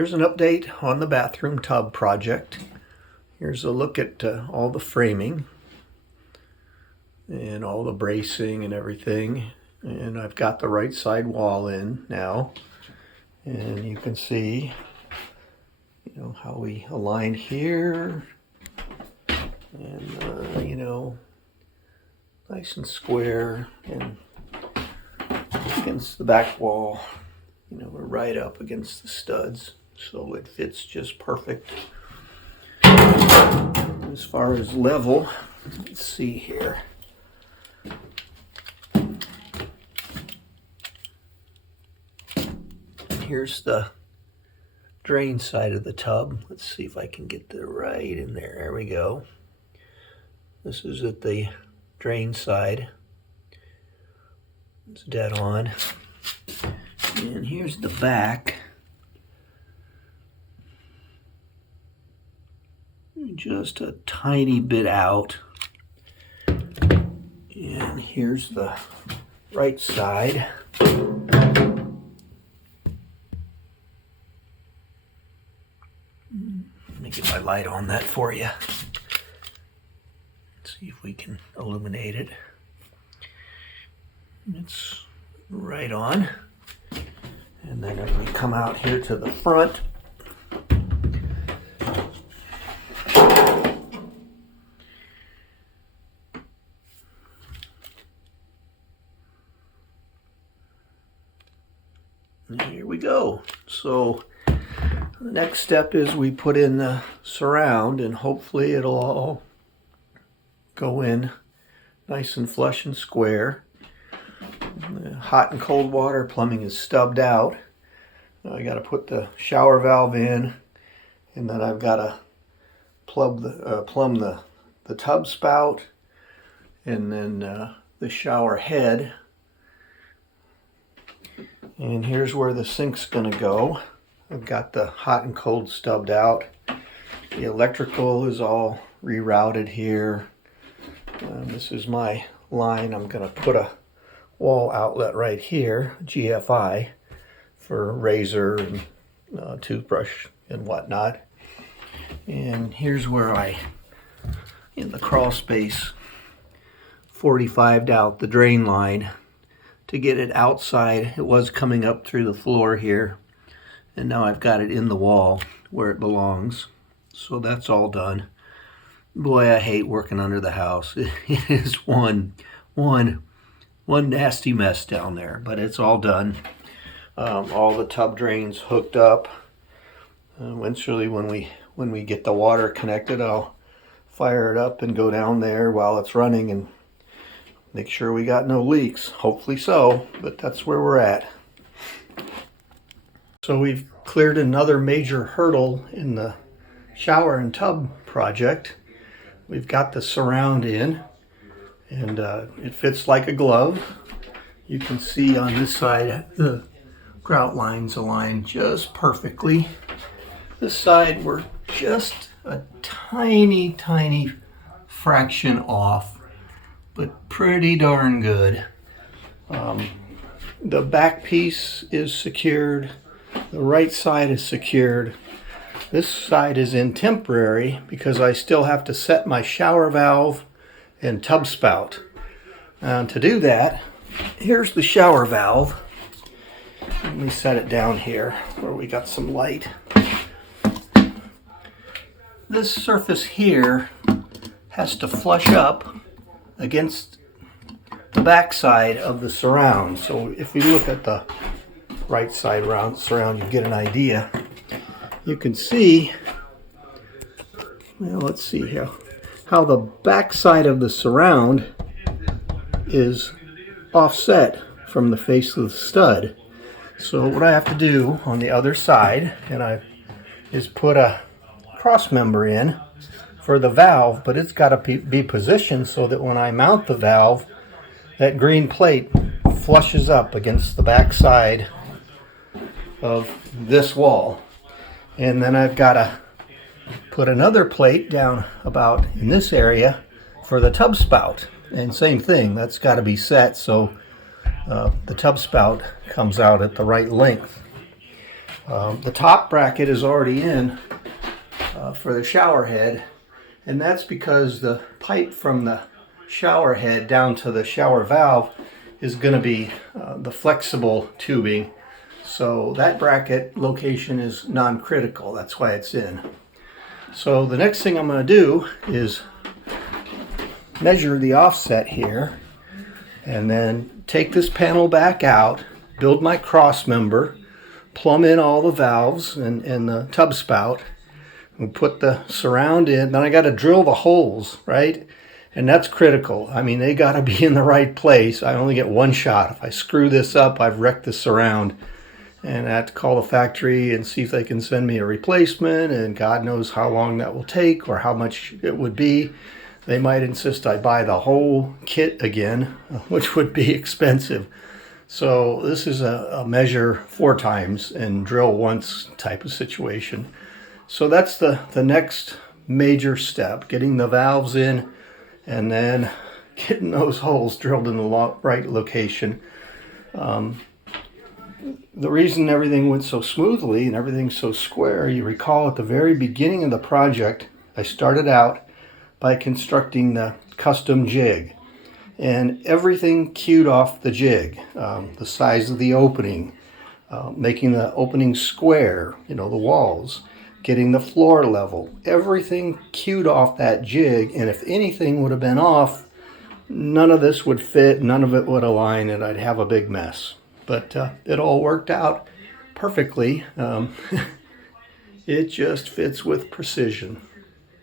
Here's an update on the bathroom tub project. Here's a look at all the framing and all the bracing and everything. And I've got the right side wall in now. And you can see, how we aligned here. And, nice and square and against the back wall. We're right up against the studs, so it fits just perfect. As far as level, let's see here. Here's the drain side of the tub. Let's see if I can get that right in there. There we go. This is at the drain side. It's dead on. And here's the back. Just a tiny bit out. And here's the right side. Let me get my light on that for you. Let's see if we can illuminate it. It's right on. And then if we come out here to the front, and here we go. So the next step is we put in the surround, and hopefully it'll all go in nice and flush and square. The hot and cold water plumbing is stubbed out. I got to put the shower valve in, and then I've got to plumb the tub spout, and then the shower head. And here's where the sink's going to go. I've got the hot and cold stubbed out. The electrical is all rerouted here. This is my line. I'm going to put a wall outlet right here, GFI, for razor and toothbrush and whatnot. And here's where in the crawl space, 45'd out the drain line to get it outside. It was coming up through the floor here, and now I've got it in the wall where it belongs. So that's all done. Boy, I hate working under the house. It is one nasty mess down there, but it's all done. All the tub drains hooked up. Eventually, when we get the water connected, I'll fire it up and go down there while it's running and make sure we got no leaks. Hopefully so, but that's where we're at. So we've cleared another major hurdle in the shower and tub project. We've got the surround in, and it fits like a glove. You can see on this side the grout lines align just perfectly. This side we're just a tiny fraction off, but pretty darn good. The back piece is secured. The right side is secured. This side is in temporary because I still have to set my shower valve and tub spout. And to do that, here's the shower valve. Let me set it down here where we got some light. This surface here has to flush up against the back side of the surround. So if we look at the right side surround, you get an idea. You can see, well, let's see here, how the back side of the surround is offset from the face of the stud. So what I have to do on the other side, is put a cross member in for the valve, but it's got to be positioned so that when I mount the valve, that green plate flushes up against the back side of this wall. And then I've got to put another plate down about in this area for the tub spout. And same thing, that's got to be set so the tub spout comes out at the right length. The top bracket is already in for the shower head, and that's because the pipe from the shower head down to the shower valve is going to be the flexible tubing. So that bracket location is non-critical. That's why it's in. So the next thing I'm going to do is measure the offset here, and then take this panel back out, build my cross member, plumb in all the valves and the tub spout, and put the surround in. Then I got to drill the holes, right? And that's critical. I mean, they got to be in the right place. I only get one shot. If I screw this up, I've wrecked the surround. And I have to call the factory and see if they can send me a replacement, and God knows how long that will take or how much it would be. They might insist I buy the whole kit again, which would be expensive. So this is a measure 4 times and drill once type of situation. So that's the next major step, getting the valves in and then getting those holes drilled in the right location. The reason everything went so smoothly and everything's so square, you recall at the very beginning of the project, I started out by constructing the custom jig. And everything cued off the jig, the size of the opening, making the opening square, the walls, getting the floor level, everything cued off that jig. And if anything would have been off, none of this would fit, none of it would align, and I'd have a big mess. But it all worked out perfectly. It just fits with precision.